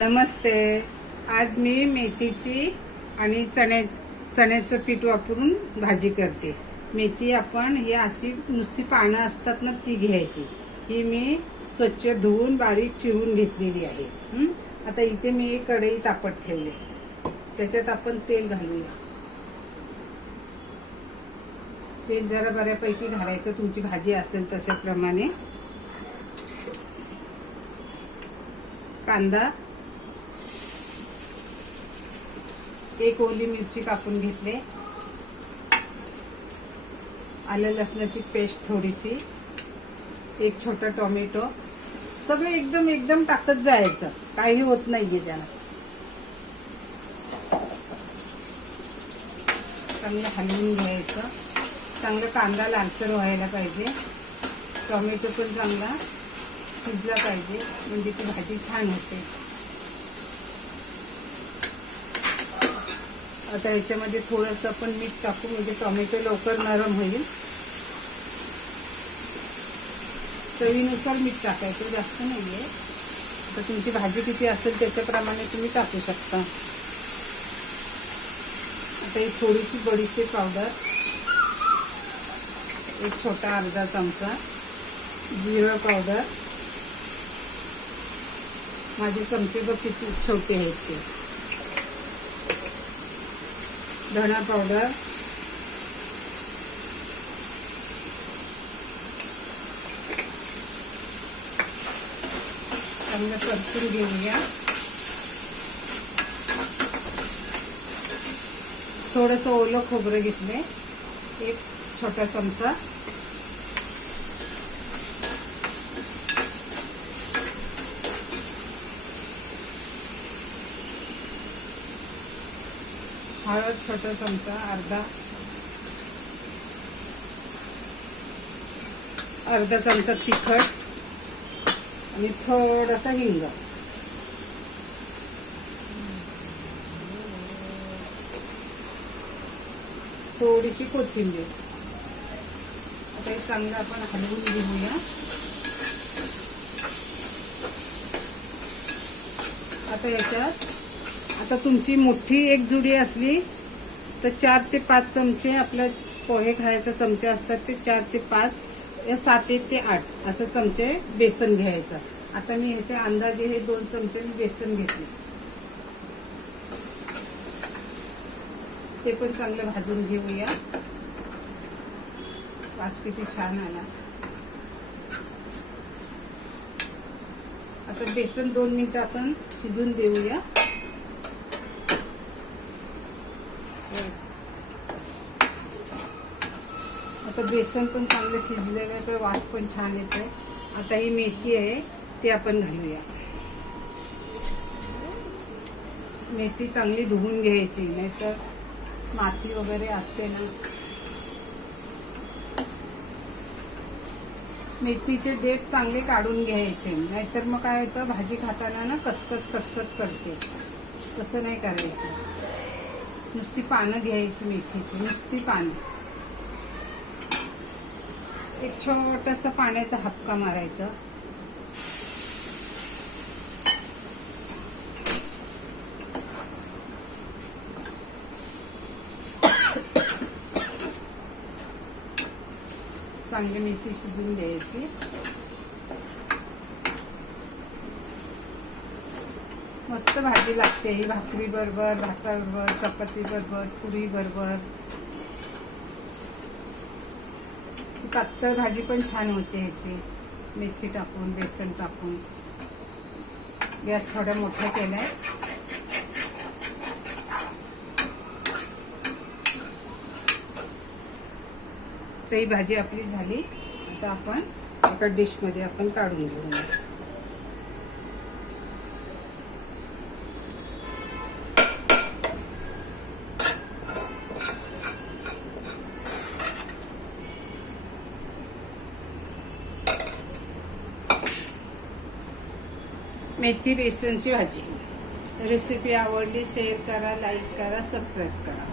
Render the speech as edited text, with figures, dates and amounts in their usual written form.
नमस्ते. आज मी मेथीची आणि चण्याचं पीठ वापरून भाजी करते. मेथी आपण ही अशी नुसती पानं असतात ना ती घ्यायची. ही मी स्वच्छ धुवून बारीक चिरून घेतलेली आहे. आता इथे मी एक कढई तापत ठेवले. त्याच्यात आपण तेल घालूया. तेल जरा बऱ्यापैकी घालायचं, तुमची भाजी असेल तशाप्रमाणे. कांदा, एक ओली मिरची कापून घेतले, आलं लसणाची पेस्ट थोडीशी, एक छोटा टोमॅटो. सगळं एकदम टाकत जायचं, काही होत नाहीये त्याला. चांगलं हलवून घ्यायचं. चांगला कांदा लालसर व्हायला पाहिजे. टोमॅटो पण चांगला शिजला पाहिजे, म्हणजे ती भाजी छान होते. आता याच्यामध्ये थोडंसं आपण मीठ टाकू, म्हणजे टोमॅटो लवकर नरम होईल. चवीनुसार मीठ टाकायचं, जास्त नाहीये. आता तुमची भाजी किती असेल त्याच्याप्रमाणे तुम्ही टाकू शकता. आता ही थोडीशी बडीशेप पावडर, एक छोटा अर्धा चमचा जिरं पावडर. माझे चमचे बघ किती छोटे आहेत ते. धना पावडर, चांगलं परतून घेऊया. थोडंसं ओलं खोबरं घेतले, एक छोटा चमचा. हळद छोटा चमचा, अर्धा चमचा तिखट आणि थोडासा हिंग. थोडीशी कोथिंबीर. आता हे चांगलं आपण हलवून घेऊया. आता याच्यात, आता तुमची मोठी एक जुडी असली तर 4 ते 5 चमचे, आपल्या पोहे खायचे चमचे असतात ते 4 ते 5 या 7 ते 8 असं चमचे बेसन घ्यायचं. आता मी ह्याच्या अंदाजे हे 2 चमचे बेसन घेतले. ते पण चांगलं भाजून घेऊया. वास किती छान आला. आता बेसन 2 मिनिटं आपण शिजून देऊया. आता बेसन पण चांगलं शिजलेलं आहे, तर वास पण छान येतोय. आता ही मेथी आहे ती आपण घालूया. मेथी चांगली धुवून घ्यायची, नाहीतर माती वगैरे असते ना. मेथीचे देठ चांगले काढून घ्यायचे, नाहीतर मग काय होतं, भाजी खाताना ना कचकच करते. तसं नाही करायचं. नुसती पानं घ्यायची मेथीची, नुसती पानं. एक छोटासा पाण्याचा हपका मारायचा. चांगली मेथी शिजून द्यायची. मस्त भाजी लागते ही. भाकरी बरोबर, भाताबरोबर, चपाती बरोबर, पुरी बरोबर. पातळ भाजी पण छान होते ह्याची, मेथी टाकून, बेसन टाकून. गॅस थोडा मोठा केलाय. तर ही भाजी आपली झाली. आता आपण एका डिश मध्ये आपण काढून घेऊया. मेथी बेसनची भाजी. रेसिपी आवडली शेअर करा, लाईक करा, सबस्क्राईब करा.